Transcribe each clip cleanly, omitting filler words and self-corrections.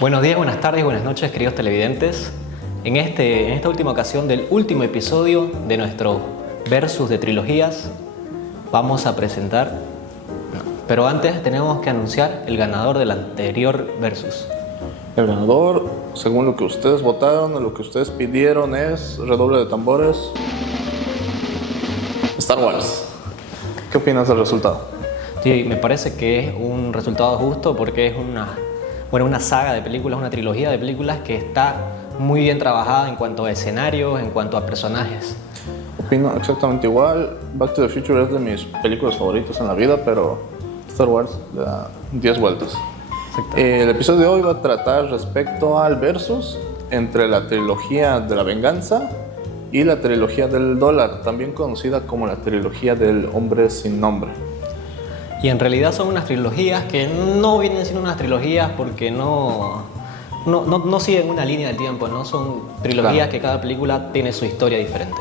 Buenos días, buenas tardes, buenas noches, queridos televidentes. En esta última ocasión del último episodio de nuestro Versus de trilogías, vamos a presentar... Pero antes tenemos que anunciar el ganador del anterior Versus. El ganador, según lo que ustedes votaron, lo que ustedes pidieron es, redoble de tambores, Star Wars. ¿Qué opinas del resultado? Sí, me parece que es un resultado justo porque es una saga de películas, una trilogía de películas que está muy bien trabajada en cuanto a escenarios, en cuanto a personajes. Opino exactamente igual. Back to the Future es de mis películas favoritas en la vida, pero Star Wars le da 10 vueltas. El episodio de hoy va a tratar respecto al versus entre la trilogía de la venganza y la trilogía del dólar, también conocida como la trilogía del hombre sin nombre. Y en realidad son unas trilogías que no vienen siendo unas trilogías porque no siguen una línea del tiempo, ¿no? Son trilogías que cada película tiene su historia diferente.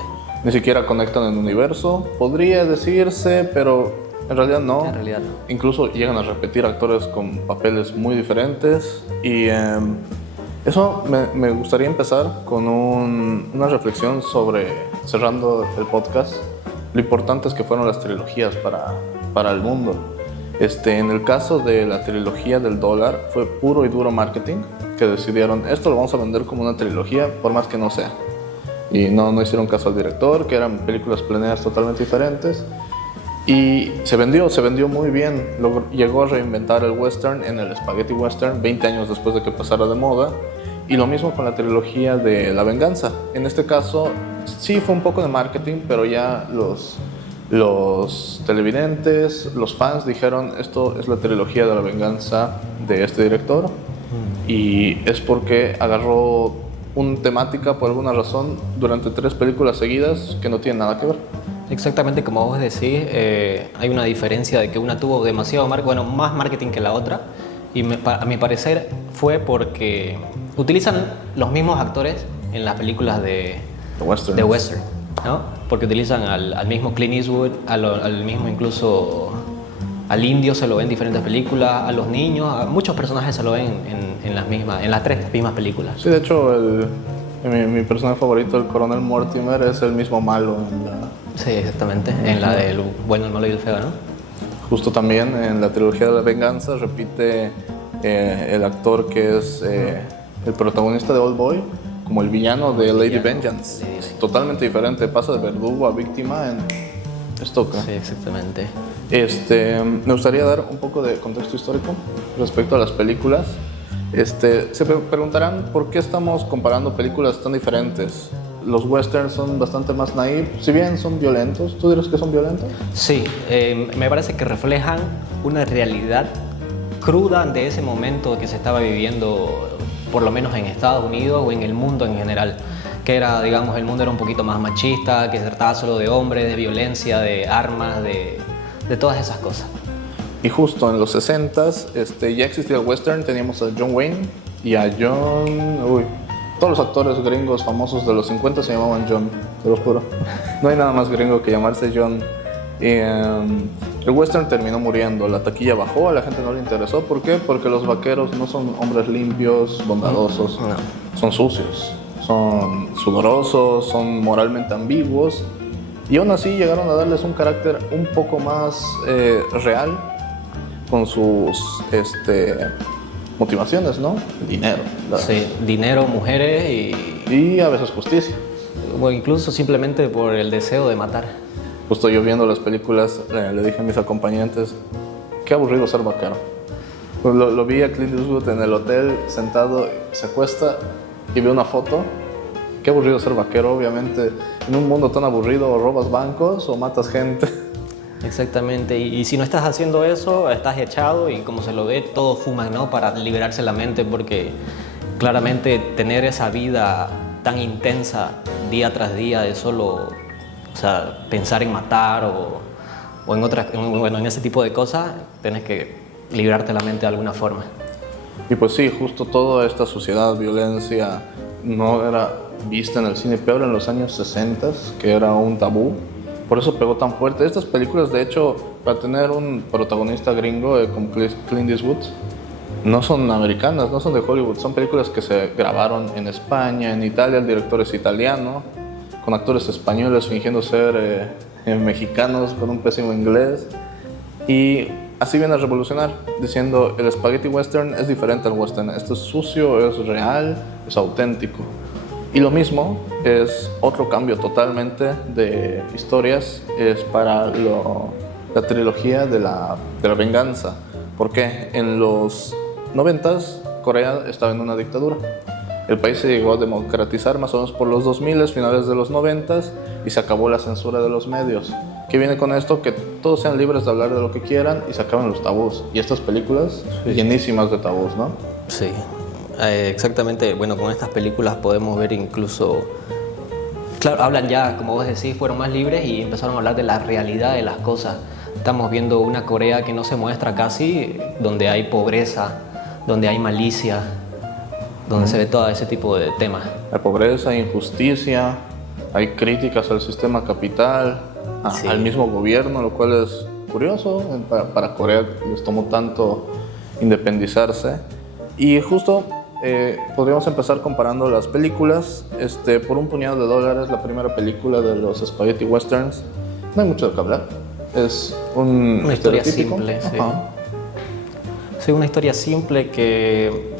Ni siquiera conectan en universo, podría decirse, pero en realidad no. En realidad no. Incluso llegan a repetir actores con papeles muy diferentes. Y eso me gustaría empezar con una reflexión sobre, cerrando el podcast, lo importantes que fueron las trilogías para el mundo. En el caso de la trilogía del dólar, fue puro y duro marketing, que decidieron, esto lo vamos a vender como una trilogía, por más que no sea. Y no hicieron caso al director, que eran películas planeadas totalmente diferentes. Y se vendió muy bien. Llegó a reinventar el western en el spaghetti western 20 años después de que pasara de moda. Y lo mismo con la trilogía de la venganza. En este caso, sí fue un poco de marketing, pero ya los televidentes, los fans dijeron, esto es la trilogía de la venganza de este director. Y es porque agarró una temática por alguna razón durante 3 películas seguidas que no tienen nada que ver. Exactamente como vos decís, hay una diferencia de que una tuvo demasiado más marketing que la otra, y a mi parecer fue porque utilizan los mismos actores en las películas de western, ¿no? Porque utilizan al mismo Clint Eastwood, al mismo incluso al indio se lo ven en diferentes películas, a los niños, a muchos personajes se lo ven en las 3 mismas películas. Sí, de hecho mi personaje favorito, el coronel Mortimer, es el mismo malo en la... Sí, exactamente, en la del bueno, el malo y el feo, ¿no? Justo también en la trilogía de la venganza repite el actor que es el protagonista de Old Boy como el villano de Lady Vengeance. Totalmente diferente, pasa de verdugo a víctima en Stoker. Sí, exactamente. Me gustaría dar un poco de contexto histórico respecto a las películas. Se preguntarán por qué estamos comparando películas tan diferentes. Los westerns son bastante más naif, si bien son violentos. ¿Tú dirías que son violentos? Sí, me parece que reflejan una realidad cruda de ese momento que se estaba viviendo, por lo menos en Estados Unidos o en el mundo en general, que era, digamos, el mundo era un poquito más machista, que se trataba solo de hombres, de violencia, de armas, de todas esas cosas. Y justo en los 60s ya existía el western, teníamos a John Wayne y a todos los actores gringos famosos de los 50 se llamaban John, te lo juro. No hay nada más gringo que llamarse John. El western terminó muriendo, la taquilla bajó, a la gente no le interesó. ¿Por qué? Porque los vaqueros no son hombres limpios, bondadosos, son sucios, son sudorosos, son moralmente ambiguos. Y aún así llegaron a darles un carácter un poco más real con sus motivaciones, ¿no? Dinero. Sí, dinero, mujeres y a veces justicia. O incluso simplemente por el deseo de matar. Justo yo viendo las películas le dije a mis acompañantes, qué aburrido ser vaquero. Pues lo vi a Clint Eastwood en el hotel sentado, se acuesta y ve una foto. Qué aburrido ser vaquero, obviamente. En un mundo tan aburrido, o robas bancos o matas gente. Exactamente, y si no estás haciendo eso, estás echado y como se lo ve, todos fuman, ¿no? Para liberarse la mente, porque claramente tener esa vida tan intensa día tras día de solo, pensar en matar o en ese tipo de cosas, tienes que liberarte la mente de alguna forma. Y pues sí, justo toda esta sociedad, violencia, no era vista en el cine, peor en los años 60, que era un tabú. Por eso pegó tan fuerte. Estas películas, de hecho, para tener un protagonista gringo como Clint Eastwood, no son americanas, no son de Hollywood, son películas que se grabaron en España, en Italia, el director es italiano, con actores españoles fingiendo ser mexicanos con un pésimo inglés. Y así viene a revolucionar, diciendo el spaghetti western es diferente al western, esto es sucio, es real, es auténtico. Y lo mismo es otro cambio totalmente de historias, es para la trilogía de la venganza. Porque en los 90s Corea estaba en una dictadura. El país se llegó a democratizar más o menos por los 2000, finales de los 90s, y se acabó la censura de los medios. ¿Qué viene con esto? Que todos sean libres de hablar de lo que quieran y se acaban los tabús. Y estas películas llenísimas de tabús, ¿no? Sí, exactamente. Bueno, con estas películas podemos ver incluso... Claro, hablan ya, como vos decís, fueron más libres y empezaron a hablar de la realidad de las cosas. Estamos viendo una Corea que no se muestra casi, donde hay pobreza, donde hay malicia, donde se ve todo ese tipo de temas. Hay pobreza, injusticia, hay críticas al sistema capital, al mismo gobierno, lo cual es curioso. Para Corea les tomó tanto independizarse. Y justo podríamos empezar comparando las películas. Por un puñado de dólares, la primera película de los spaghetti westerns, no hay mucho de qué hablar. Es una historia simple, sí. Sí, una historia simple que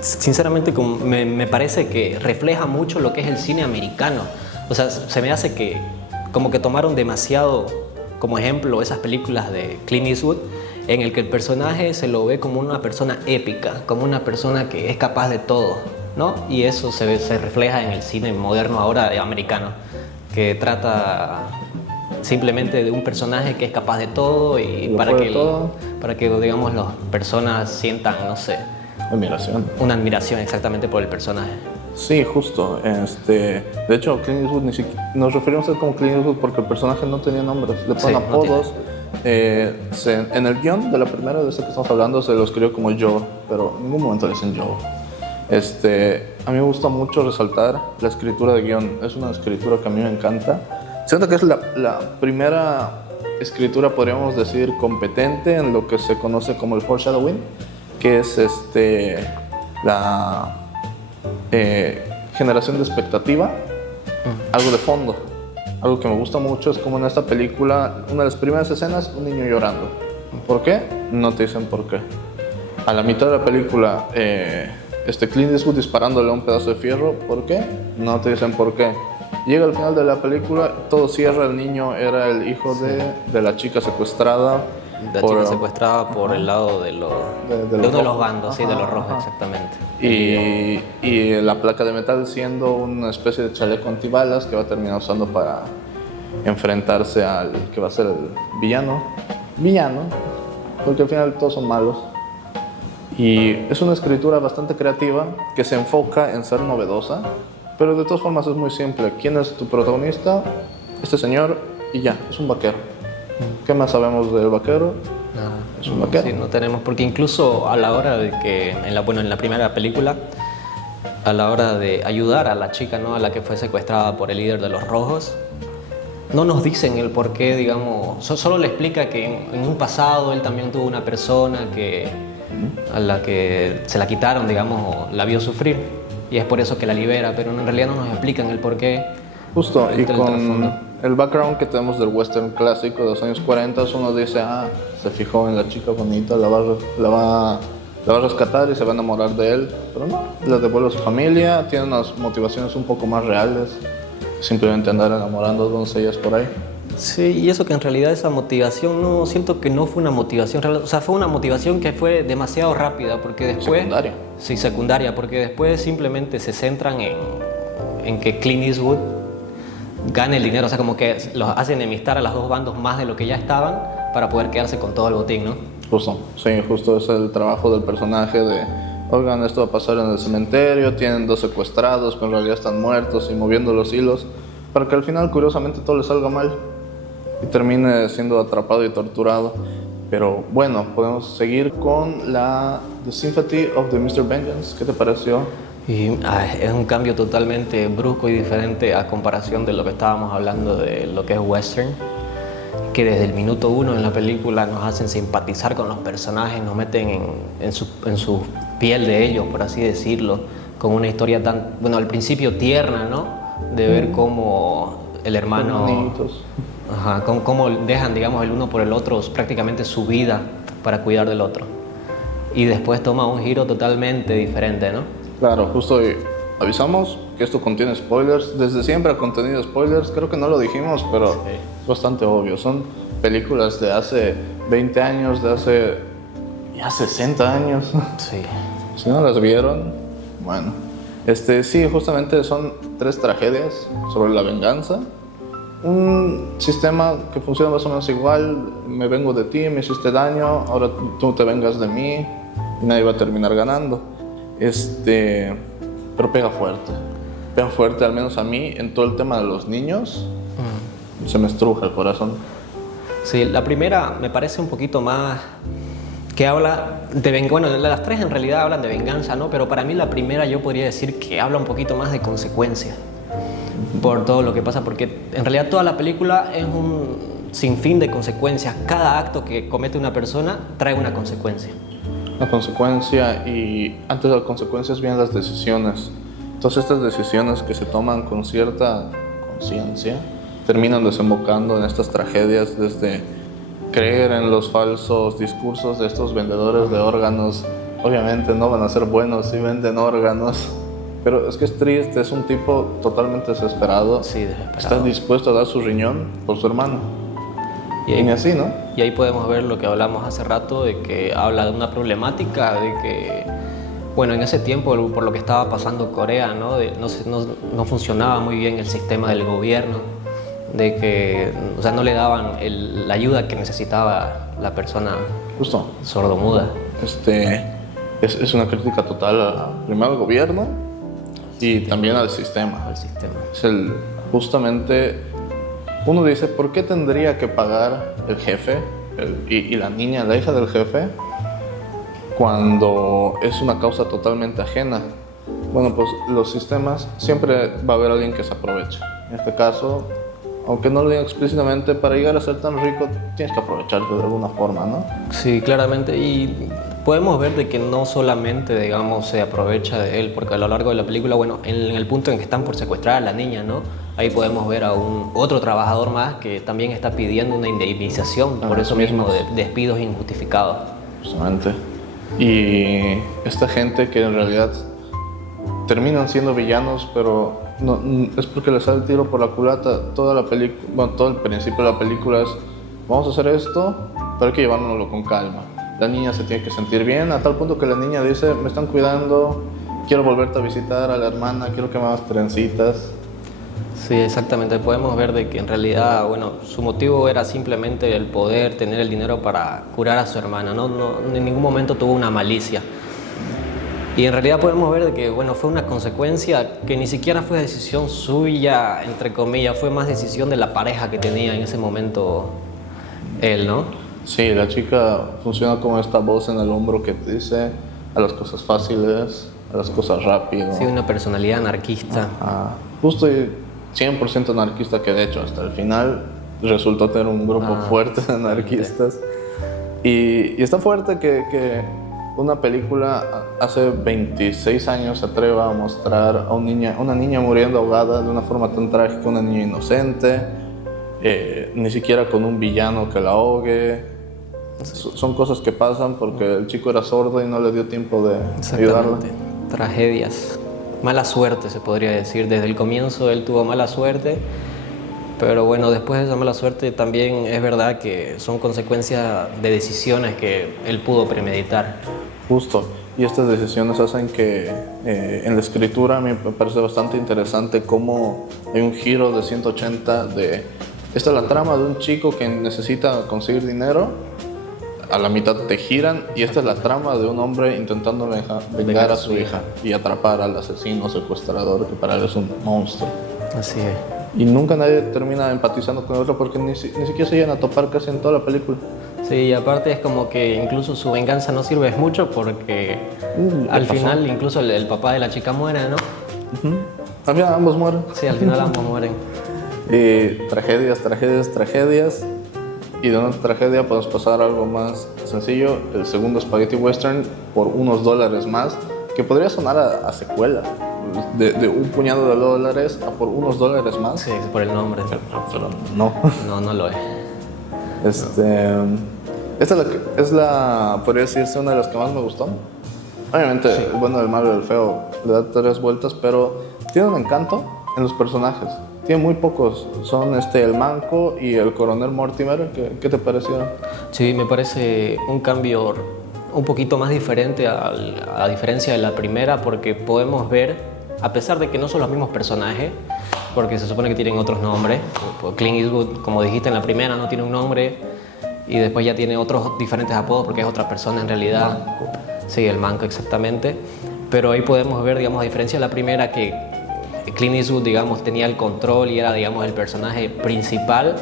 sinceramente me parece que refleja mucho lo que es el cine americano. O sea, se me hace que como que tomaron demasiado como ejemplo esas películas de Clint Eastwood, en el que el personaje se lo ve como una persona épica, como una persona que es capaz de todo, ¿no? Y eso se refleja en el cine moderno ahora americano, que trata simplemente de un personaje que es capaz de todo y para que digamos las personas sientan, no sé, admiración. Una admiración exactamente por el personaje. Sí, justo. De hecho, Clint Eastwood nos referimos a él como Clint Eastwood porque el personaje no tenía nombres, le ponen apodos. En el guión de la primera de esta que estamos hablando se lo escribió como Joe, pero en ningún momento le dicen Joe. A mí me gusta mucho resaltar la escritura de guión. Es una escritura que a mí me encanta. Siento que es la primera escritura, podríamos decir, competente en lo que se conoce como el foreshadowing, que es la generación de expectativa, algo de fondo. Algo que me gusta mucho es como en esta película, una de las primeras escenas, un niño llorando. ¿Por qué? No te dicen por qué. A la mitad de la película, Clint Eastwood disparándole a un pedazo de fierro. ¿Por qué? No te dicen por qué. Llega al final de la película, todo cierra, el niño era el hijo de la chica secuestrada. La chica secuestrada por el lado de uno de los bandos, sí, de los rojos, exactamente. Y la placa de metal siendo una especie de chaleco antibalas que va a terminar usando para enfrentarse al que va a ser el villano, porque al final todos son malos. Y es una escritura bastante creativa que se enfoca en ser novedosa, pero de todas formas es muy simple. ¿Quién es tu protagonista? Este señor, y ya, es un vaquero. ¿Qué más sabemos del vaquero? Nada. Es un vaquero. Sí, no tenemos, porque incluso a la hora de que, en la primera película, a la hora de ayudar a la chica, ¿no? A la que fue secuestrada por el líder de los rojos, no nos dicen el por qué, digamos, solo le explica que en un pasado él también tuvo una persona a la que se la quitaron, digamos, o la vio sufrir, y es por eso que la libera, pero en realidad no nos explican el por qué. Justo, y con el background que tenemos del western clásico de los años 40, uno dice, se fijó en la chica bonita, la va a rescatar y se va a enamorar de él, pero no, la devuelve a su familia, tiene unas motivaciones un poco más reales, simplemente andar enamorando doncellas por ahí. Sí, y eso que en realidad esa motivación no, siento que no fue una motivación real, o sea, fue una motivación que fue demasiado rápida, porque después... Secundaria. Sí, secundaria, porque después simplemente se centran en que Clint Eastwood gane el dinero, o sea, como que los hacen enemistar a los dos bandos más de lo que ya estaban para poder quedarse con todo el botín, ¿no? Justo, sí, justo es el trabajo del personaje de, oigan, esto va a pasar en el cementerio, tienen 2 secuestrados, pero en realidad están muertos, y moviendo los hilos, para que al final, curiosamente, todo le salga mal y termine siendo atrapado y torturado. Pero bueno, podemos seguir con The Sympathy of the Mr. Vengeance. ¿Qué te pareció? Y es un cambio totalmente brusco y diferente a comparación de lo que estábamos hablando de lo que es western, que desde el minuto uno en la película nos hacen simpatizar con los personajes, nos meten en su piel de ellos, por así decirlo, con una historia tan, bueno, al principio tierna, ¿no? De ver cómo el hermano... Ajá, cómo dejan, digamos, el uno por el otro prácticamente su vida para cuidar del otro. Y después toma un giro totalmente diferente, ¿no? Claro, justo avisamos que esto contiene spoilers. Desde siempre ha contenido spoilers. Creo que no lo dijimos, pero sí, es bastante obvio. Son películas de hace 20 años, de hace ya 60 años. Sí. Si no las vieron, bueno. Sí, justamente son 3 tragedias sobre la venganza. Un sistema que funciona más o menos igual. Me vengo de ti, me hiciste daño, ahora tú te vengas de mí y nadie va a terminar ganando. Pero pega fuerte, al menos a mí, en todo el tema de los niños. Se me estruja el corazón. Sí, la primera me parece un poquito más que habla de venganza. Bueno, las 3 en realidad hablan de venganza, ¿no? Pero para mí la primera yo podría decir que habla un poquito más de consecuencia por todo lo que pasa, porque en realidad toda la película es un sinfín de consecuencias. Cada acto que comete una persona trae una consecuencia. Una consecuencia, y antes de las consecuencias vienen las decisiones. Todas estas decisiones que se toman con cierta conciencia terminan desembocando en estas tragedias, desde creer en los falsos discursos de estos vendedores de órganos. Obviamente no van a ser buenos si venden órganos, pero es que es triste, es un tipo totalmente desesperado. Sí, desesperado. Está dispuesto a dar su riñón por su hermano. Y ni así, ¿no? Y ahí podemos ver lo que hablamos hace rato, de que habla de una problemática, de que, bueno, en ese tiempo, por lo que estaba pasando Corea, ¿no? No funcionaba muy bien el sistema del gobierno, de que, o sea, no le daban la ayuda que necesitaba la persona justo sordomuda. Es una crítica total primero al gobierno y también al sistema. Al sistema. Justamente, uno dice, ¿por qué tendría que pagar el jefe y la niña, la hija del jefe, cuando es una causa totalmente ajena? Bueno, pues los sistemas, siempre va a haber alguien que se aproveche. En este caso, aunque no lo diga explícitamente, para llegar a ser tan rico tienes que aprovecharte de alguna forma, ¿no? Sí, claramente. Y podemos ver de que no solamente, digamos, se aprovecha de él, porque a lo largo de la película, bueno, en el punto en que están por secuestrar a la niña, ¿no? Ahí podemos ver a otro trabajador más que también está pidiendo una indemnización por eso mismo de despidos injustificados. Justamente. Y esta gente que en realidad terminan siendo villanos, pero no, es porque les sale el tiro por la culata. Toda la película, bueno, todo el principio de la película es, vamos a hacer esto, pero hay que llevárnoslo con calma. La niña se tiene que sentir bien, a tal punto que la niña dice, me están cuidando, quiero volverte a visitar a la hermana, quiero que me hagas trencitas. Sí, exactamente. Podemos ver de que en realidad, bueno, su motivo era simplemente el poder, tener el dinero para curar a su hermana, ¿no? En ningún momento tuvo una malicia. Y en realidad podemos ver de que, bueno, fue una consecuencia que ni siquiera fue decisión suya, entre comillas, fue más decisión de la pareja que tenía en ese momento él, ¿no? Sí, la chica funciona como esta voz en el hombro que te dice a las cosas fáciles, a las cosas rápido. Sí, una personalidad anarquista. Justo 100% anarquista, que de hecho hasta el final resultó tener un grupo fuerte de anarquistas. Y está fuerte que una película hace 26 años se atreva a mostrar a una niña muriendo ahogada de una forma tan trágica, una niña inocente, ni siquiera con un villano que la ahogue. Son cosas que pasan porque el chico era sordo y no le dio tiempo de ayudarla. Tragedias. Mala suerte, se podría decir. Desde el comienzo él tuvo mala suerte, pero bueno, después de esa mala suerte también es verdad que son consecuencias de decisiones que él pudo premeditar. Justo. Y estas decisiones hacen que en la escritura me parece bastante interesante cómo hay un giro de 180 de... Esta es la trama de un chico que necesita conseguir dinero, a la mitad te giran, y esta es la trama de un hombre intentando vengar a su hija y atrapar al asesino secuestrador, que para él es un monstruo. Así es. Y nunca nadie termina empatizando con el otro porque ni siquiera se llegan a topar casi en toda la película. Sí, y aparte es como que incluso su venganza no sirve mucho porque al final incluso el papá de la chica muere, ¿no? Al final ambos mueren. Sí, al final ambos mueren. Tragedias. Y de una tragedia podemos pasar a algo más sencillo, el segundo Spaghetti Western por unos dólares más, que podría sonar a secuela, de un puñado de dólares a por unos dólares más. Sí, por el nombre. Pero no. No lo es. Esta es la, podría decirse, una de las que más me gustó. Obviamente, Sí. el bueno, el malo y el feo le da 3 vueltas, pero tiene un encanto en los personajes. Tiene muy pocos. Son el Manco y el coronel Mortimer. ¿Qué te parecieron? Sí, me parece un cambio un poquito más diferente a diferencia de la primera, porque podemos ver, a pesar de que no son los mismos personajes, porque se supone que tienen otros nombres. Clint Eastwood, como dijiste en la primera, no tiene un nombre y después ya tiene otros diferentes apodos porque es otra persona en realidad. Sí, el Manco, exactamente. Pero ahí podemos ver, digamos, a diferencia de la primera, que Clint Eastwood, digamos, tenía el control y era, digamos, el personaje principal.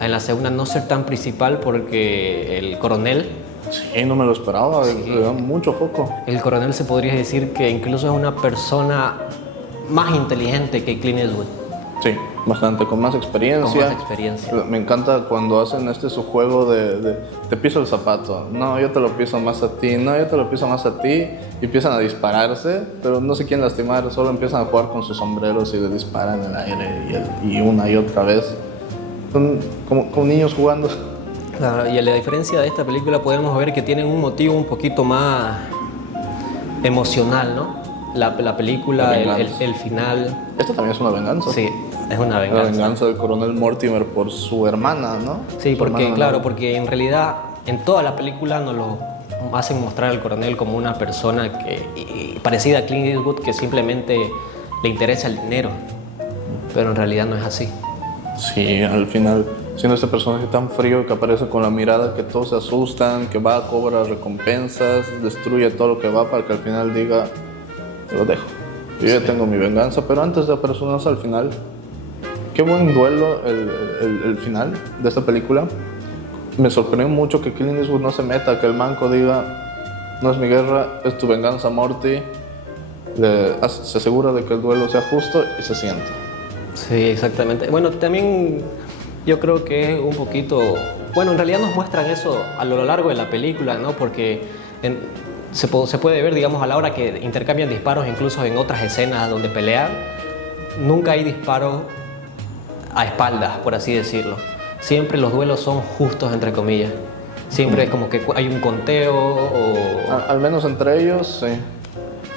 En la segunda no ser tan principal porque el coronel... Sí, no me lo esperaba. Sí. Le da mucho foco. El coronel se podría decir que incluso es una persona más inteligente que Clint Eastwood. Sí, bastante, con más experiencia. Con más experiencia. Me encanta cuando hacen su juego de te piso el zapato, no, yo te lo piso más a ti, no, yo te lo piso más a ti, y empiezan a dispararse, pero no se quieren lastimar, solo empiezan a jugar con sus sombreros y le disparan en el aire y una y otra vez. Son como niños jugando. Claro, y a la diferencia de esta película podemos ver que tienen un motivo un poquito más emocional, ¿no? La película, La venganza. el final. Esto también es una venganza. Sí, es una La venganza. venganza del coronel Mortimer por su hermana, ¿no? Sí, Su porque hermana claro, menor. porque en realidad en toda la película nos lo hacen mostrar al coronel como una persona y parecida a Clint Eastwood, que simplemente le interesa el dinero, pero en realidad no es así. Sí, al final, siendo este personaje tan frío que aparece con la mirada que todos se asustan, que va a cobrar recompensas, destruye todo lo que va para que al final diga, te lo dejo. Yo ya tengo mi venganza, pero antes de apresurarse al final, qué buen duelo el final de esta película. Me sorprendió mucho que Clint Eastwood no se meta, que el Manco diga, no es mi guerra, es tu venganza, Morty. Se asegura de que el duelo sea justo y se siente. Sí, exactamente. Bueno, también yo creo que es un poquito... Bueno, en realidad nos muestran eso a lo largo de la película, ¿no? Porque se puede ver, digamos, a la hora que intercambian disparos, incluso en otras escenas donde pelean, nunca hay disparos a espaldas, por así decirlo. Siempre los duelos son justos, entre comillas. Siempre es como que hay un conteo o... Al menos entre ellos, sí.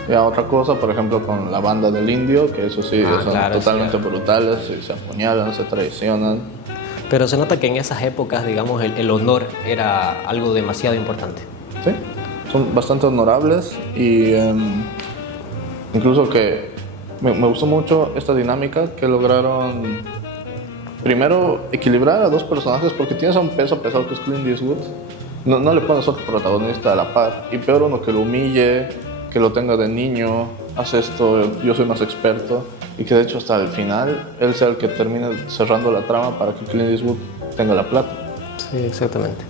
Ya otra cosa, por ejemplo, con la banda del Indio, que eso sí, son claro, totalmente sí. brutales, y se apuñalan, se traicionan. Pero se nota que en esas épocas, digamos, el honor era algo demasiado importante. Sí, son bastante honorables y incluso que me gustó mucho esta dinámica que lograron primero equilibrar a dos personajes, porque tienes a un peso pesado que es Clint Eastwood, no le pones otro protagonista a la par, y peor uno que lo humille, que lo tenga de niño, haz esto, yo soy más experto, y que de hecho hasta el final él sea el que termine cerrando la trama para que Clint Eastwood tenga la plata. Sí, exactamente.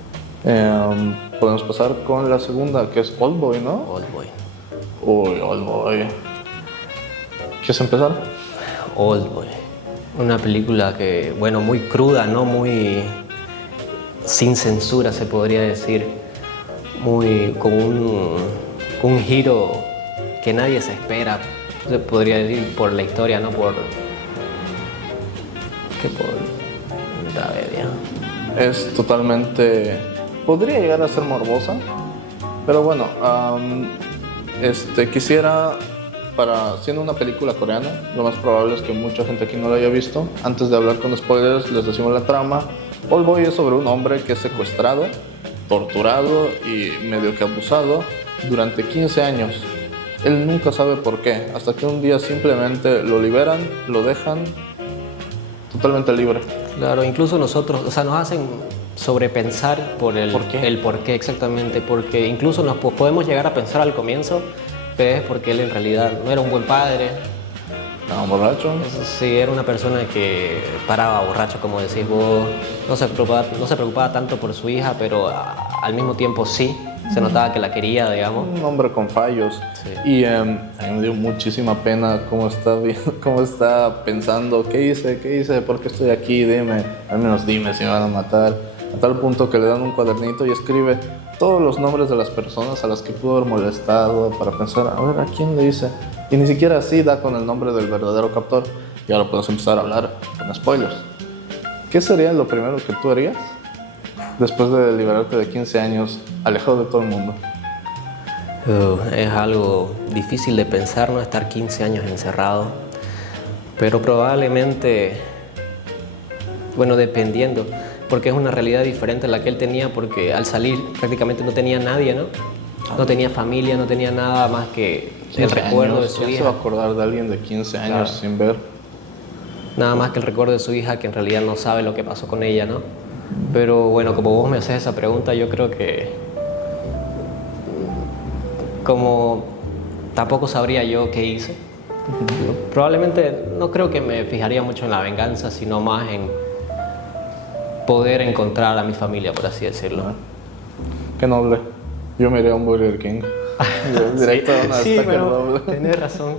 Podemos pasar con la segunda, que es Oldboy, ¿no? Oldboy. Uy, Oldboy. ¿Quieres empezar? Oldboy. Una película que, bueno, muy cruda, ¿no? Muy sin censura, se podría decir. Muy con un giro que nadie se espera, se podría decir, por la historia, no por... que por tragedia. Es totalmente... Podría llegar a ser morbosa, pero bueno, quisiera, siendo una película coreana, lo más probable es que mucha gente aquí no la haya visto. Antes de hablar con spoilers, les decimos la trama. Oldboy es sobre un hombre que es secuestrado, torturado y medio que abusado durante 15 años. Él nunca sabe por qué, hasta que un día simplemente lo liberan, lo dejan totalmente libre. Claro, incluso nosotros, o sea, nos hacen sobrepensar por el por qué exactamente, porque incluso podemos llegar a pensar al comienzo que es porque él en realidad no era un buen padre. Estaba borracho. Sí, era una persona que paraba borracho, como decís vos, no se preocupaba tanto por su hija, pero al mismo tiempo sí, se notaba que la quería, digamos. Un hombre con fallos. Sí. Y a mí me dio muchísima pena cómo está pensando, ¿qué hice? ¿Por qué estoy aquí? Dime, al menos dime si me van a matar. a tal punto que le dan un cuadernito y escribe todos los nombres de las personas a las que pudo haber molestado para pensar, a ver, ¿a quién le hice? Y ni siquiera así da con el nombre del verdadero captor. Y ahora podemos empezar a hablar con spoilers. ¿Qué sería lo primero que tú harías después de liberarte de 15 años, alejado de todo el mundo? Es algo difícil de pensar, ¿no? Estar 15 años encerrado. Pero probablemente, bueno, dependiendo, porque es una realidad diferente a la que él tenía, porque al salir prácticamente no tenía nadie, ¿no? No tenía familia, no tenía nada más que el recuerdo de su ¿Quién hija. se va a acordar de alguien de 15 años Claro. sin ver? Nada más que el recuerdo de su hija, que en realidad no sabe lo que pasó con ella, ¿no? Pero bueno, como vos me haces esa pregunta, yo creo que como tampoco sabría yo qué hice, probablemente no creo que me fijaría mucho en la venganza, sino más en poder encontrar a mi familia, por así decirlo. Qué noble. Yo me iría a un Burger King. Directo a una Sí, estaca pero doble. tenés razón.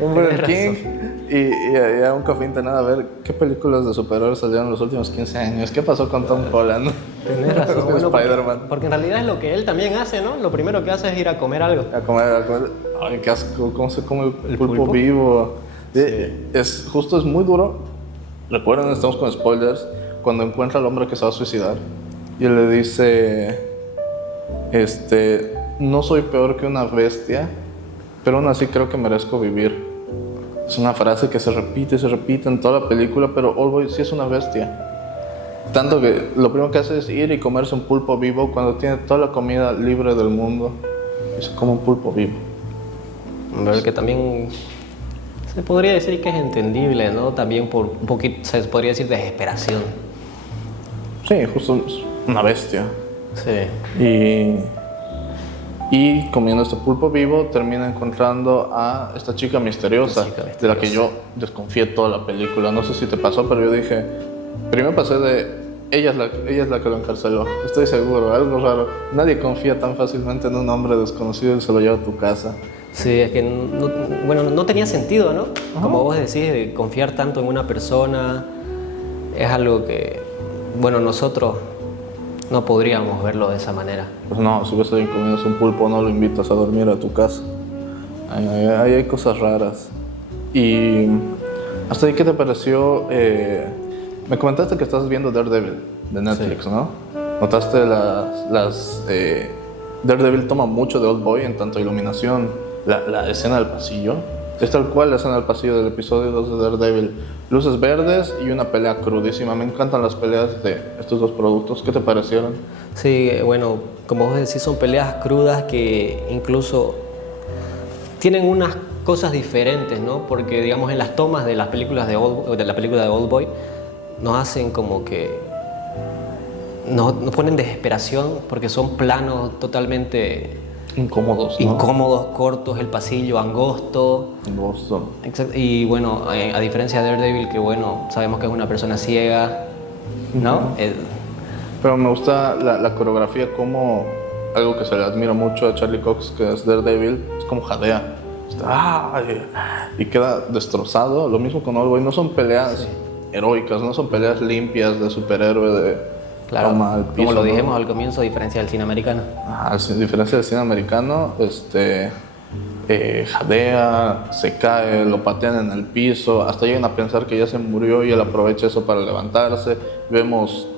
Un Burger Tenés King y a un café internado a ver qué películas de superhéroes salieron en los últimos 15 años. ¿Qué pasó con Tom Holland? Tenés razón. Bueno, Spider-Man. porque en realidad es lo que él también hace, ¿no? Lo primero que hace es ir a comer algo. A comer. Ay, qué asco. ¿Cómo se come el pulpo pulpo? vivo? Sí. Es muy duro. Recuerden, estamos con spoilers. Cuando encuentra al hombre que se va a suicidar y él le dice: no soy peor que una bestia, pero aún así creo que merezco vivir. Es una frase que se repite en toda la película, pero Oldboy sí es una bestia. Tanto que lo primero que hace es ir y comerse un pulpo vivo cuando tiene toda la comida libre del mundo. Y se come un pulpo vivo. Pero que también se podría decir que es entendible, ¿no? También por un poquito, se podría decir desesperación. Sí, justo es una bestia. Sí. Y comiendo este pulpo vivo termina encontrando a esta chica misteriosa, de la que yo desconfié toda la película. No sé si te pasó, pero yo dije, primero pasé de ella es la que lo encarceló, estoy seguro, algo raro. Nadie confía tan fácilmente en un hombre desconocido y se lo lleva a tu casa. Sí, es que no tenía sentido, ¿no? Como vos decís, de confiar tanto en una persona, es algo que, bueno, nosotros no podríamos verlo de esa manera. Pues no, si ves a alguien comiéndose un pulpo, no lo invitas a dormir a tu casa. Ahí hay cosas raras. Y hasta ahí, ¿qué te pareció? Me comentaste que estás viendo Daredevil de Netflix, sí, ¿no? ¿Notaste Daredevil toma mucho de Oldboy en tanto iluminación, la escena del pasillo? Es tal cual la escena del pasillo del episodio 2 de Daredevil. Luces verdes y una pelea crudísima. Me encantan las peleas de estos dos productos. ¿Qué te parecieron? Sí, bueno, como vos decís, son peleas crudas que incluso tienen unas cosas diferentes, ¿no? Porque, digamos, en las tomas de las películas de la película de Oldboy nos hacen como que nos ponen desesperación porque son planos totalmente incómodos, ¿no? Incómodos, cortos, el pasillo angosto. Angosto. Exacto. Y bueno, a diferencia de Daredevil, que bueno, sabemos que es una persona ciega, ¿no? Pero me gusta la coreografía, como algo que se le admira mucho a Charlie Cox, que es Daredevil, es como jadea. Y queda destrozado. Lo mismo con Oldboy. No son peleas heroicas, no son peleas limpias de superhéroe, de claro, toma al piso, como lo dijimos, ¿no? Al comienzo, a diferencia del cine americano. A diferencia del cine americano, jadea, se cae, lo patean en el piso, hasta llegan a pensar que ya se murió y él aprovecha eso para levantarse. Vemos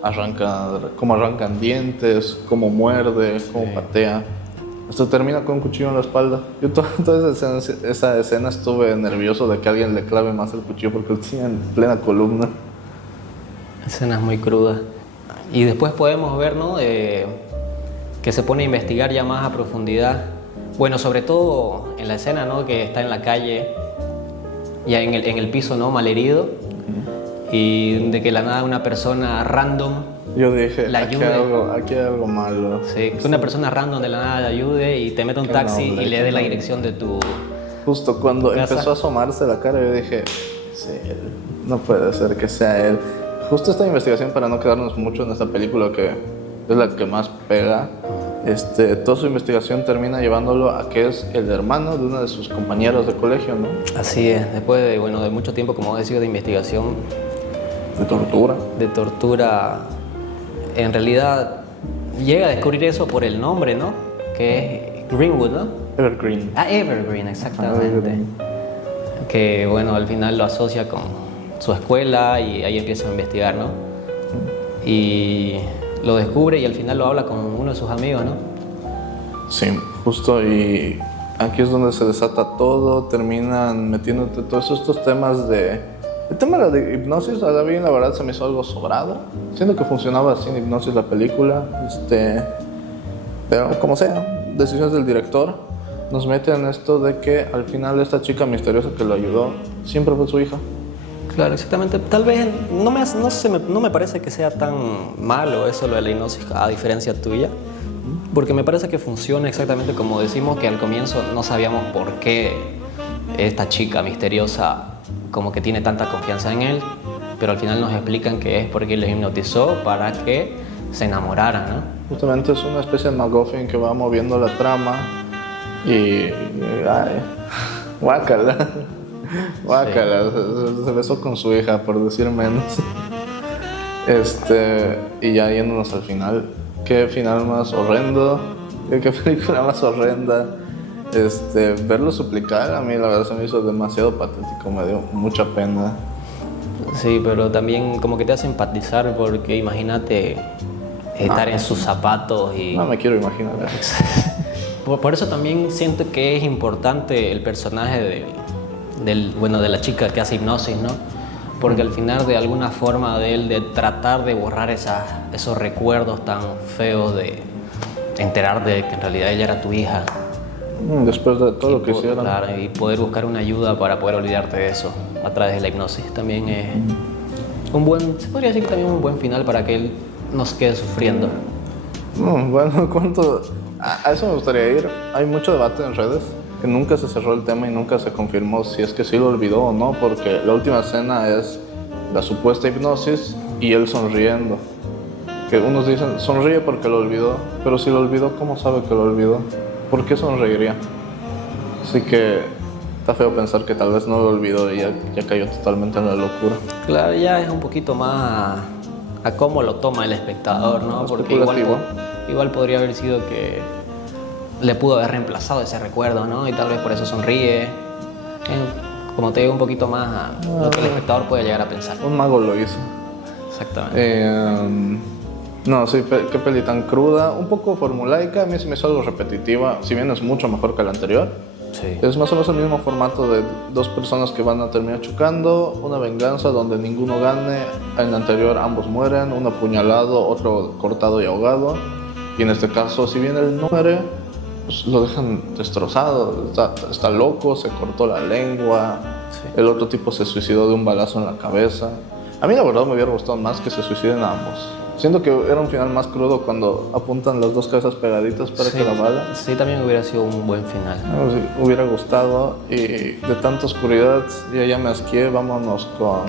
cómo arrancan dientes, cómo muerde, cómo patea. Hasta termina con un cuchillo en la espalda. Yo toda esa escena estuve nervioso de que alguien le clave más el cuchillo porque lo tenía en plena columna. Escenas muy crudas. Y después podemos ver, ¿no? Que se pone a investigar ya más a profundidad. Bueno, sobre todo en la escena, ¿no? Que está en la calle, ya en el piso, ¿no? Malherido. Y de que la nada una persona random yo dije, la aquí hay algo malo. Sí, que una persona random de la nada le ayude y te mete un taxi y le dé la dirección de tu Justo cuando casa. Empezó a asomarse la cara, yo dije, sí, no puede ser que sea él. Justo esta investigación, para no quedarnos mucho en esta película que es la que más pega, toda su investigación termina llevándolo a que es el hermano de una de sus compañeras de colegio, ¿no? Así es, después de mucho tiempo, como decía, de investigación. De tortura. De tortura. en realidad llega a descubrir eso por el nombre, ¿no? Que es Greenwood, ¿no? Evergreen. Ah, Evergreen, exactamente. Evergreen. Que bueno, al final lo asocia con su escuela y ahí empieza a investigar, ¿no? Y lo descubre y al final lo habla con uno de sus amigos, ¿no? Sí, justo, y aquí es donde se desata todo, terminan metiéndote todos estos temas de... El tema de la hipnosis, a mí la verdad se me hizo algo sobrado, siento que funcionaba sin hipnosis la película, pero como sea, decisiones del director, nos meten en esto de que al final esta chica misteriosa que lo ayudó siempre fue su hija. Claro, exactamente. Tal vez no me parece que sea tan malo eso lo de la hipnosis, a diferencia tuya. Porque me parece que funciona exactamente como decimos, que al comienzo no sabíamos por qué esta chica misteriosa como que tiene tanta confianza en él, pero al final nos explican que es porque le hipnotizó para que se enamoraran, ¿no? Justamente es una especie de MacGuffin que va moviendo la trama y ay, guácala, guácala, se besó con su hija, por decir menos. Y ya yéndonos al final, qué final más horrendo, qué película más horrenda. Verlo suplicar a mí la verdad se me hizo demasiado patético, me dio mucha pena. Sí, pero también como que te hace empatizar porque imagínate estar en sus zapatos y... No me quiero imaginar. Por eso también siento que es importante el personaje de la chica que hace hipnosis, ¿no? Porque al final de alguna forma de él de tratar de borrar esos recuerdos tan feos de enterar de que en realidad ella era tu hija. Después de todo lo que hicieron. Claro, y poder buscar una ayuda para poder olvidarte de eso a través de la hipnosis también es se podría decir que también un buen final para que él no se quede sufriendo. Bueno, a eso me gustaría ir. Hay mucho debate en redes, que nunca se cerró el tema y nunca se confirmó si es que sí lo olvidó o no, porque la última escena es la supuesta hipnosis y él sonriendo. Que unos dicen, sonríe porque lo olvidó, pero si lo olvidó, ¿cómo sabe que lo olvidó? ¿Por qué sonreiría? Así que está feo pensar que tal vez no lo olvidó y ya cayó totalmente en la locura. Claro, ya es un poquito más a cómo lo toma el espectador, ¿no? Porque igual podría haber sido que le pudo haber reemplazado ese recuerdo, ¿no? Y tal vez por eso sonríe. Como te digo, un poquito más a lo que el espectador puede llegar a pensar. Un mago lo hizo. Exactamente. No, sí, qué peli tan cruda, un poco formulaica, a mí se me hizo algo repetitiva, si bien es mucho mejor que la anterior. Sí. Es más o menos el mismo formato de dos personas que van a terminar chocando, una venganza donde ninguno gane, en la anterior ambos mueren, uno apuñalado, otro cortado y ahogado, y en este caso, si bien él no muere, pues lo dejan destrozado, está loco, se cortó la lengua, sí. El otro tipo se suicidó de un balazo en la cabeza. A mí la verdad me hubiera gustado más que se suiciden ambos. Siento que era un final más crudo cuando apuntan las dos cabezas pegaditas para que la bala. Sí, también hubiera sido un buen final. No, sí, hubiera gustado. Y de tanta oscuridad ya me asqué. Vámonos con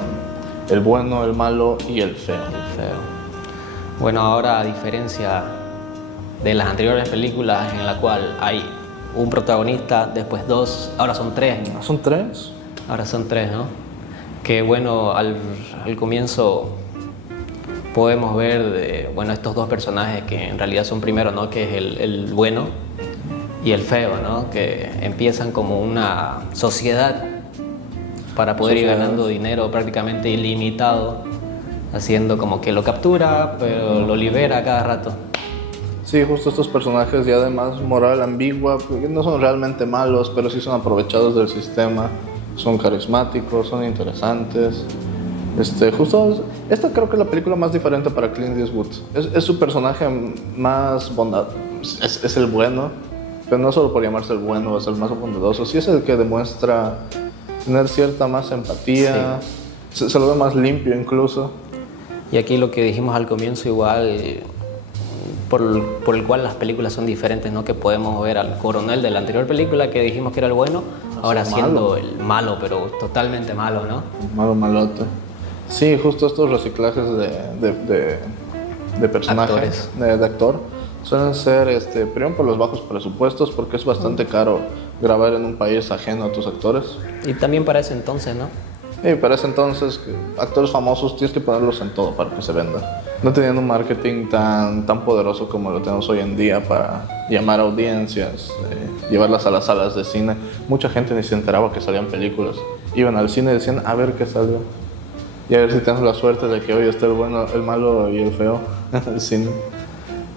el bueno, el malo y el feo. El feo. Bueno, ahora a diferencia de las anteriores películas en la cual hay un protagonista, después dos, ahora son tres. ¿Son tres? Ahora son tres, ¿no? Que bueno, al comienzo podemos ver estos dos personajes que en realidad son primero, ¿no? Que es el bueno y el feo, ¿no? Que empiezan como una sociedad para poder ir ganando dinero prácticamente ilimitado, haciendo como que lo captura, pero lo libera cada rato. Sí, justo estos personajes y además moral ambigua, porque no son realmente malos, pero sí son aprovechados del sistema, son carismáticos, son interesantes. Esta creo que es la película más diferente para Clint Eastwood. Es su personaje más bondadoso, es el bueno, pero no solo por llamarse el bueno, es el más bondadoso, sí es el que demuestra tener cierta más empatía, sí. se lo ve más limpio incluso. Y aquí lo que dijimos al comienzo igual, por el cual las películas son diferentes, ¿no? Que podemos ver al coronel de la anterior película que dijimos que era el bueno, ahora siendo el malo, pero totalmente malo, ¿no? Malo, malote. Sí, justo estos reciclajes de personajes, de actor, suelen ser, primero por los bajos presupuestos, porque es bastante caro grabar en un país ajeno a tus actores. Y también para ese entonces, ¿no? Y para ese entonces, actores famosos tienes que ponerlos en todo para que se venda. No tenían un marketing tan poderoso como lo tenemos hoy en día para llamar audiencias, llevarlas a las salas de cine. Mucha gente ni se enteraba que salían películas. Iban al cine y decían, a ver qué salió. Y a ver si tenemos la suerte de que hoy esté el bueno, el malo y el feo en el cine.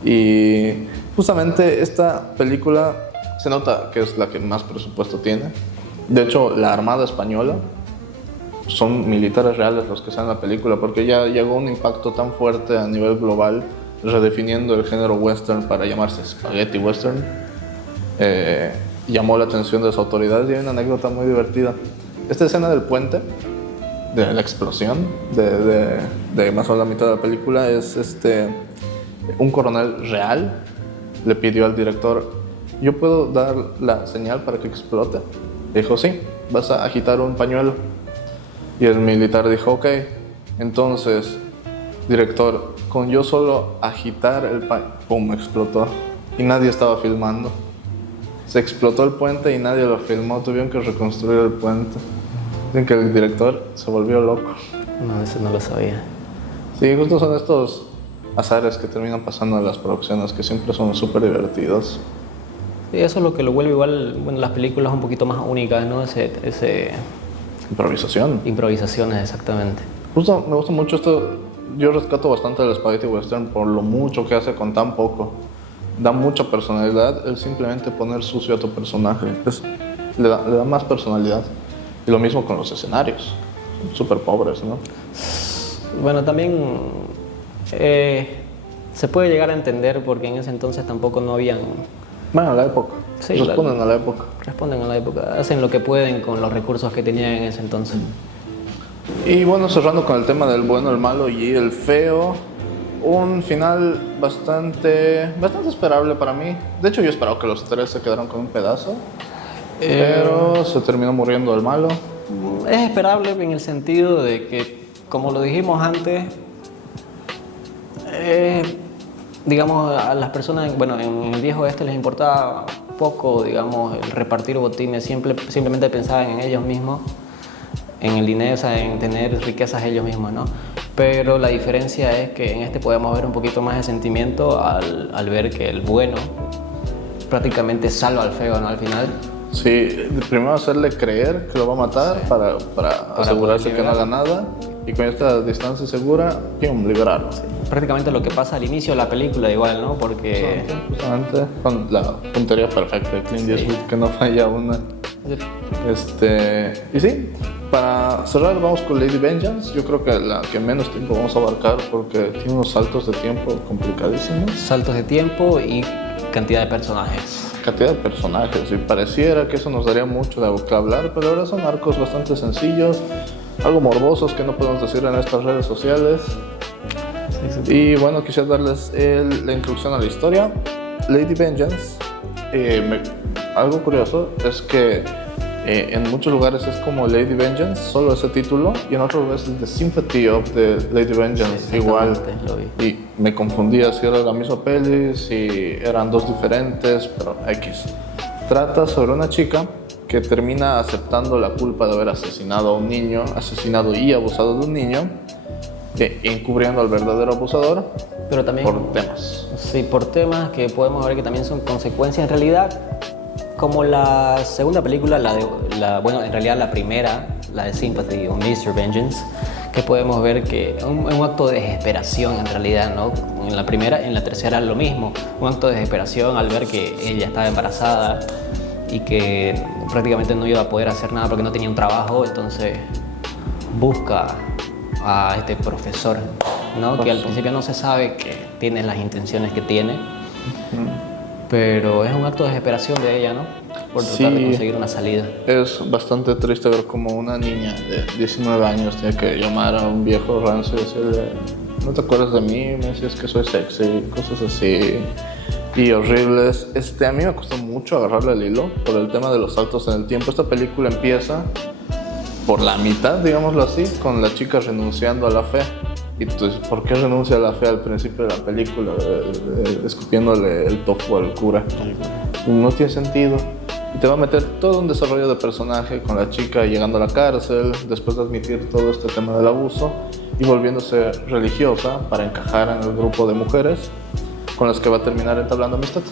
Y justamente esta película se nota que es la que más presupuesto tiene. De hecho, la Armada Española son militares reales los que están en la película, porque ya llegó un impacto tan fuerte a nivel global, redefiniendo el género western para llamarse spaghetti western. Llamó la atención de las autoridades y hay una anécdota muy divertida. Esta escena del puente, de la explosión, de más o menos la mitad de la película, es un coronel real le pidió al director, ¿yo puedo dar la señal para que explote? Dijo, sí, vas a agitar un pañuelo. Y el militar dijo, ok, entonces, director, con yo solo agitar el pañuelo, ¡pum!, explotó. Y nadie estaba filmando. Se explotó el puente y nadie lo filmó, tuvieron que reconstruir el puente. Dicen que el director se volvió loco. No, eso no lo sabía. Sí, justo son estos azares que terminan pasando en las producciones, que siempre son súper divertidos. Sí, eso es lo que lo vuelve igual, bueno, las películas un poquito más únicas, ¿no? Ese Improvisación. improvisaciones, exactamente. Justo me gusta mucho esto. Yo rescato bastante del Spaghetti Western por lo mucho que hace con tan poco. Da mucha personalidad el simplemente poner sucio a tu personaje. Le da más personalidad. Y lo mismo con los escenarios. Súper pobres, ¿no? Bueno, también se puede llegar a entender porque en ese entonces tampoco no habían... Bueno, la época. Sí, responden a la época. Responden a la época, hacen lo que pueden con los recursos que tenían en ese entonces. Y bueno, cerrando con el tema del bueno, el malo y el feo, un final bastante esperable para mí. De hecho, yo esperaba que los tres se quedaran con un pedazo, pero se terminó muriendo el malo. Es esperable en el sentido de que, como lo dijimos antes, digamos, a las personas, bueno, en el viejo les importaba poco, digamos, el repartir botines, simplemente pensaban en ellos mismos, en el dinero, o sea, en tener riquezas ellos mismos, ¿no? Pero la diferencia es que en podemos ver un poquito más de sentimiento al ver que el bueno prácticamente salva al feo, ¿no? Al final. Sí, primero hacerle creer que lo va a matar para asegurarse que no haga nada, y con esta distancia segura, ¡pum!, liberarlo. Sí. Prácticamente lo que pasa al inicio de la película igual, ¿no? Porque... Justamente con la puntería perfecta de Clint Eastwood, que no falla una. Y sí, para cerrar vamos con Lady Vengeance. Yo creo que la que menos tiempo vamos a abarcar porque tiene unos saltos de tiempo complicadísimos. Saltos de tiempo y cantidad de personajes. Cantidad de personajes, y pareciera que eso nos daría mucho de qué hablar, pero ahora son arcos bastante sencillos, algo morbosos que no podemos decir en estas redes sociales. Sí. Y bueno, quisiera darles la introducción a la historia. Lady Vengeance, algo curioso es que en muchos lugares es como Lady Vengeance, solo ese título, y en otros lugares es The Sympathy of the Lady Vengeance, sí, igual. Y me confundía si era la misma peli, si eran dos diferentes, pero X. Trata sobre una chica que termina aceptando la culpa de haber asesinado a un niño, asesinado y abusado de un niño, encubriendo al verdadero abusador, pero también por temas. Sí, por temas que podemos ver que también son consecuencias. En realidad, como la segunda película, bueno, en realidad la primera, la de Sympathy o Mr. Vengeance, que podemos ver que es un acto de desesperación en realidad, ¿no? En la primera, en la tercera lo mismo, un acto de desesperación al ver que ella estaba embarazada y que prácticamente no iba a poder hacer nada porque no tenía un trabajo, entonces busca a este profesor, ¿no? Que al principio no se sabe que tiene las intenciones que tiene, pero es un acto de desesperación de ella, ¿no? Por tratar de conseguir una salida. Es bastante triste ver como una niña de 19 años tiene que llamar a un viejo rancio y decirle, ¿no te acuerdas de mí? Me decías que soy sexy, cosas así, y horribles. A mí me costó mucho agarrarle el hilo por el tema de los saltos en el tiempo. Esta película empieza por la mitad, digámoslo así, con la chica renunciando a la fe. Y entonces, ¿por qué renuncia a la fe al principio de la película? Escupiéndole el tofu al cura. No tiene sentido. Y te va a meter todo un desarrollo de personaje con la chica llegando a la cárcel, después de admitir todo este tema del abuso y volviéndose religiosa para encajar en el grupo de mujeres con las que va a terminar entablando amistad.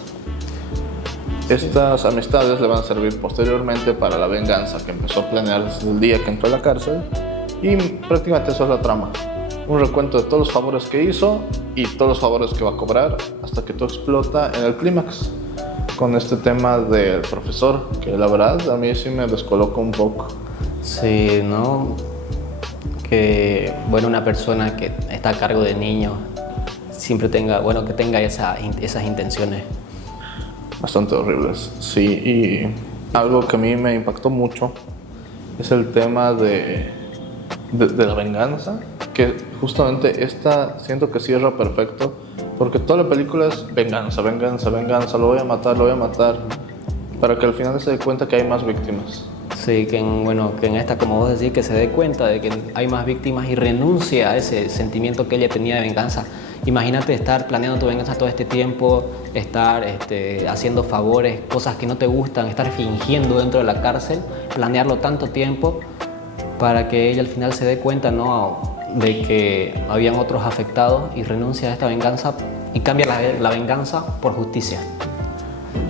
Estas amistades le van a servir posteriormente para la venganza que empezó a planear desde el día que entró a la cárcel, y prácticamente eso es la trama. Un recuento de todos los favores que hizo y todos los favores que va a cobrar hasta que todo explota en el clímax con este tema del profesor, que la verdad a mí sí me descolocó un poco. Sí, ¿no? Que, bueno, una persona que está a cargo de niños siempre tenga, bueno, que tenga esas intenciones. Bastante horribles, sí. Y algo que a mí me impactó mucho es el tema de la venganza, que justamente esta siento que cierra perfecto, porque toda la película es venganza, venganza, venganza, lo voy a matar, para que al final se dé cuenta que hay más víctimas. Sí, que en esta, como vos decís, que se dé cuenta de que hay más víctimas y renuncie a ese sentimiento que ella tenía de venganza. Imagínate estar planeando tu venganza todo este tiempo, estar haciendo favores, cosas que no te gustan, estar fingiendo dentro de la cárcel, planearlo tanto tiempo para que ella al final se dé cuenta, ¿no?, de que habían otros afectados y renuncia a esta venganza y cambia la venganza por justicia.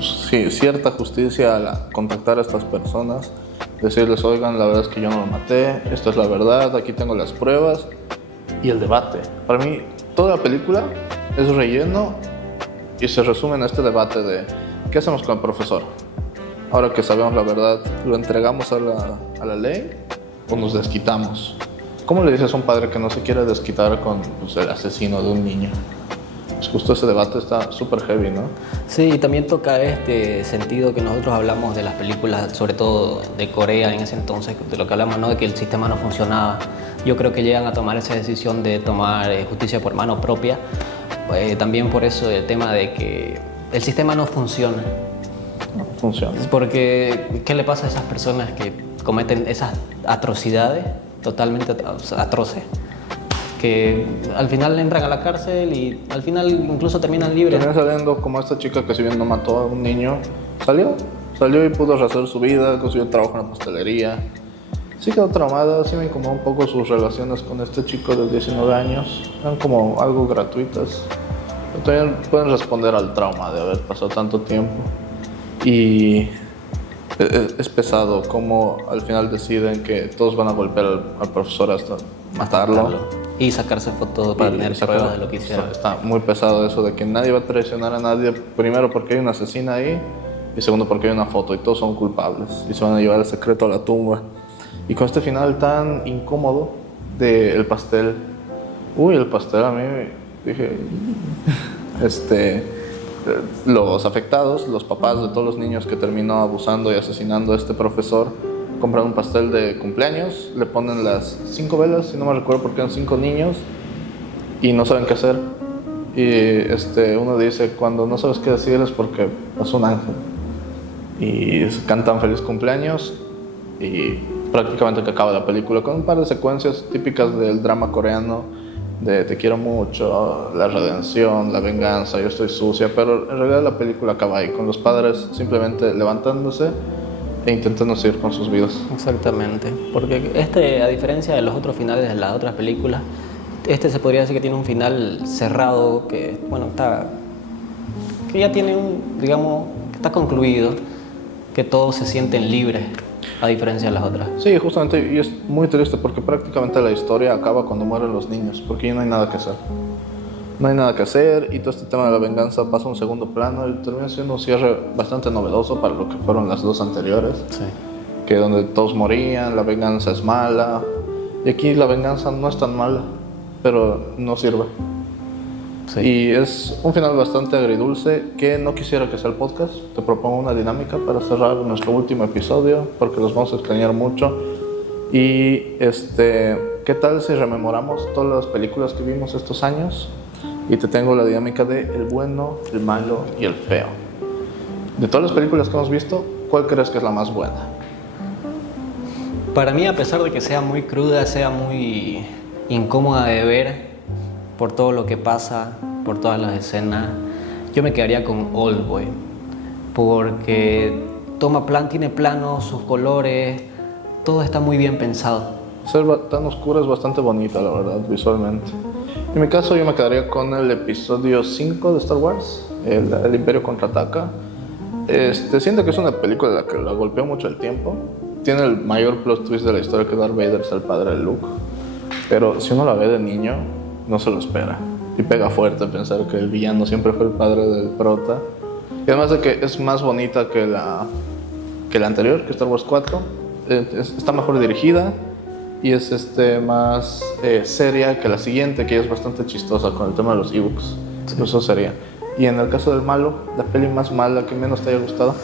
Sí, cierta justicia al contactar a estas personas, decirles, oigan, la verdad es que yo no lo maté, esto es la verdad, aquí tengo las pruebas, y el debate. Para mí, toda la película es relleno y se resume en este debate de ¿qué hacemos con el profesor? Ahora que sabemos la verdad, ¿lo entregamos a la ley o nos desquitamos? ¿Cómo le dices a un padre que no se quiere desquitar con el asesino de un niño? Pues justo ese debate está súper heavy, ¿no? Sí, y también toca este sentido que nosotros hablamos de las películas, sobre todo de Corea en ese entonces, de lo que hablamos, ¿no?, de que el sistema no funcionaba. Yo creo que llegan a tomar esa decisión de tomar justicia por mano propia, también por eso el tema de que el sistema no funciona. No funciona. Porque, ¿qué le pasa a esas personas que cometen esas atrocidades totalmente atroces? Que al final entran a la cárcel y al final incluso terminan libres. Terminan saliendo como esta chica que si bien no mató a un niño, salió y pudo rehacer su vida, consiguió trabajo en la pastelería. Sí quedó traumada, sí me incomodó un poco sus relaciones con este chico de 19 años. Eran como algo gratuitas. Pero también pueden responder al trauma de haber pasado tanto tiempo. Y es pesado como al final deciden que todos van a golpear al profesor hasta matarlo. Y sacarse fotos para tener pruebas de lo que hicieron. Está muy pesado eso de que nadie va a traicionar a nadie. Primero porque hay una asesina ahí y segundo porque hay una foto y todos son culpables y se van a llevar el secreto a la tumba. Y con este final tan incómodo del pastel. El pastel a mí dije... los afectados, los papás de todos los niños que terminó abusando y asesinando a este profesor, compran un pastel de cumpleaños, le ponen las 5 velas, si no me recuerdo, porque eran 5 niños y no saben qué hacer. Y uno dice, cuando no sabes qué decir es porque es un ángel. Y cantan feliz cumpleaños y prácticamente que acaba la película con un par de secuencias típicas del drama coreano de te quiero mucho, la redención, la venganza, yo estoy sucia, pero en realidad la película acaba ahí, con los padres simplemente levantándose e intentando seguir con sus vidas. Exactamente, porque a diferencia de los otros finales de las otras películas, se podría decir que tiene un final cerrado, que ya tiene digamos, que está concluido, que todos se sienten libres, a diferencia de las otras. Sí, justamente, y es muy triste porque prácticamente la historia acaba cuando mueren los niños, porque ya no hay nada que hacer. No hay nada que hacer y todo este tema de la venganza pasa a un segundo plano y termina siendo un cierre bastante novedoso para lo que fueron las dos anteriores. Sí. Que donde todos morían, la venganza es mala. Y aquí la venganza no es tan mala, pero no sirve. Sí. Y es un final bastante agridulce que no quisiera que sea el podcast. Te propongo una dinámica para cerrar nuestro último episodio porque los vamos a extrañar mucho. Y ¿qué tal si rememoramos todas las películas que vimos estos años? Y te tengo la dinámica de el bueno, el malo y el feo. De todas las películas que hemos visto, ¿cuál crees que es la más buena? Para mí, a pesar de que sea muy cruda, sea muy incómoda de ver por todo lo que pasa, por todas las escenas, yo me quedaría con Oldboy, porque tiene planos, sus colores, todo está muy bien pensado. Ser tan oscura es bastante bonita, la verdad, visualmente. En mi caso, yo me quedaría con el episodio 5 de Star Wars, el Imperio Contraataca. Siento que es una película en la que la golpeó mucho el tiempo. Tiene el mayor plot twist de la historia, que Darth Vader es el padre de Luke. Pero si uno la ve de niño, no se lo espera. Y pega fuerte pensar que el villano siempre fue el padre del prota. Y además de que es más bonita que la anterior, que Star Wars 4. Está mejor dirigida y es más seria que la siguiente, que es bastante chistosa con el tema de los ebooks. Sí. Eso sería. Y en el caso del malo, la peli más mala que menos te haya gustado.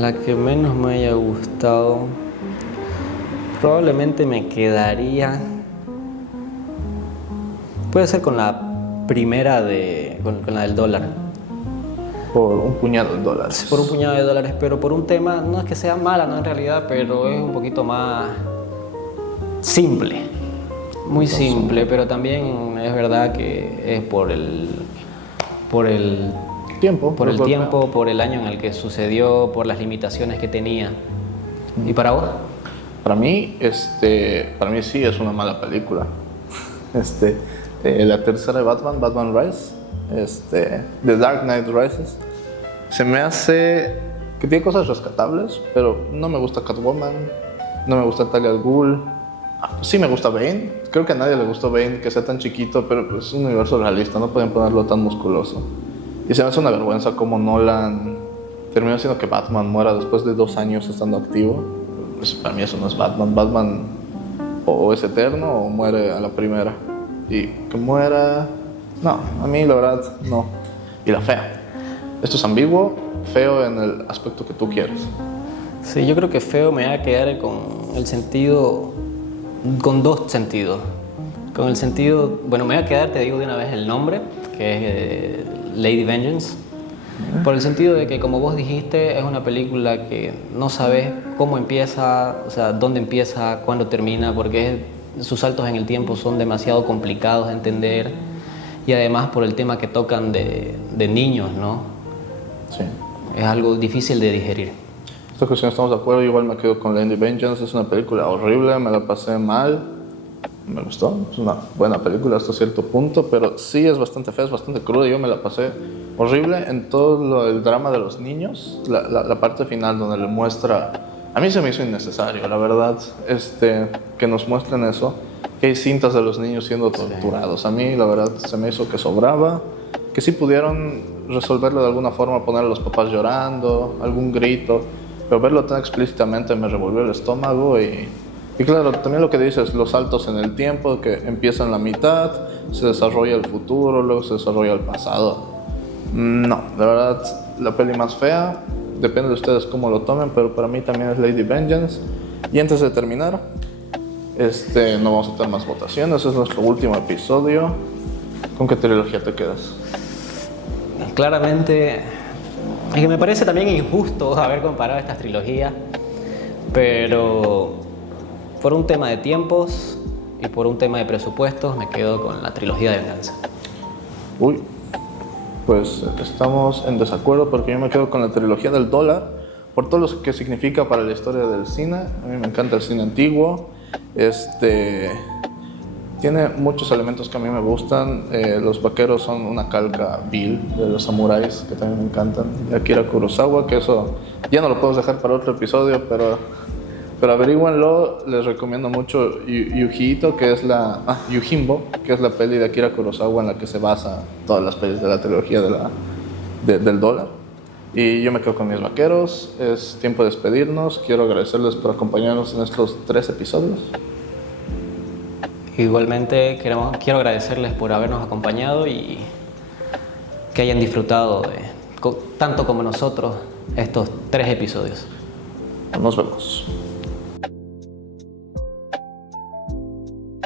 La que menos me haya gustado, probablemente me quedaría, puede ser con la primera con la del dólar. Por un puñado de dólares. Por un puñado de dólares, pero por un tema, no es que sea mala, no en realidad, pero es un poquito más simple. Muy simple, pero también es verdad que es por el tiempo. Por el año en el que sucedió, por las limitaciones que tenía. ¿Y para vos? Para mí sí es una mala película. La tercera de Batman Rise, The Dark Knight Rises, se me hace que tiene cosas rescatables, pero no me gusta Catwoman, no me gusta Talia al Ghul. Sí me gusta Bane, creo que a nadie le gustó Bane, que sea tan chiquito, pero pues es un universo realista, no pueden ponerlo tan musculoso. Y se me hace una vergüenza como Nolan terminó haciendo que Batman muera después de 2 años estando activo. Pues para mí eso no es Batman. Batman o es eterno o muere a la primera. Y que muera... No, a mí la verdad no. Y la fea. Esto es ambiguo, feo en el aspecto que tú quieres. Sí, yo creo que feo me va a quedar con 2 sentidos. Con el sentido, bueno, me voy a quedar, te digo de una vez el nombre, que es Lady Vengeance. Por el sentido de que, como vos dijiste, es una película que no sabes cómo empieza, o sea, dónde empieza, cuándo termina, porque sus saltos en el tiempo son demasiado complicados de entender. Y además por el tema que tocan de niños, ¿no? Sí. Es algo difícil de digerir. Esta cuestión estamos de acuerdo, igual me quedo con Lady Vengeance. Es una película horrible, me la pasé mal. Me gustó, es una buena película hasta cierto punto, pero sí es bastante fea, es bastante cruda. Yo me la pasé horrible en todo el drama de los niños. La parte final donde le muestra... A mí se me hizo innecesario, la verdad, que nos muestren eso. Que hay cintas de los niños siendo torturados. A mí, la verdad, se me hizo que sobraba. Que sí pudieron resolverlo de alguna forma, poner a los papás llorando, algún grito. Pero verlo tan explícitamente me revolvió el estómago. Y claro, también lo que dices, los saltos en el tiempo, que empieza en la mitad, se desarrolla el futuro, luego se desarrolla el pasado. No, la verdad, la peli más fea. Depende de ustedes cómo lo tomen, pero para mí también es Lady Vengeance. Y antes de terminar... no vamos a tener más votaciones, es nuestro último episodio. ¿Con qué trilogía te quedas? Claramente, es que me parece también injusto haber comparado estas trilogías, pero por un tema de tiempos y por un tema de presupuestos me quedo con la trilogía de Venganza. Uy, pues estamos en desacuerdo porque yo me quedo con la trilogía del dólar por todo lo que significa para la historia del cine. A mí me encanta el cine antiguo. Tiene muchos elementos que a mí me gustan. Los vaqueros son una calca vil de los samuráis, que también me encantan. De Akira Kurosawa, que eso ya no lo podemos dejar para otro episodio, pero averíguenlo. Les recomiendo mucho Yujimbo, que es la peli de Akira Kurosawa en la que se basa todas las pelis de la trilogía del dólar. Y yo me quedo con mis vaqueros. Es tiempo de despedirnos. Quiero agradecerles por acompañarnos en estos 3 episodios. Igualmente quiero agradecerles por habernos acompañado y que hayan disfrutado tanto como nosotros estos 3 episodios. Nos vemos.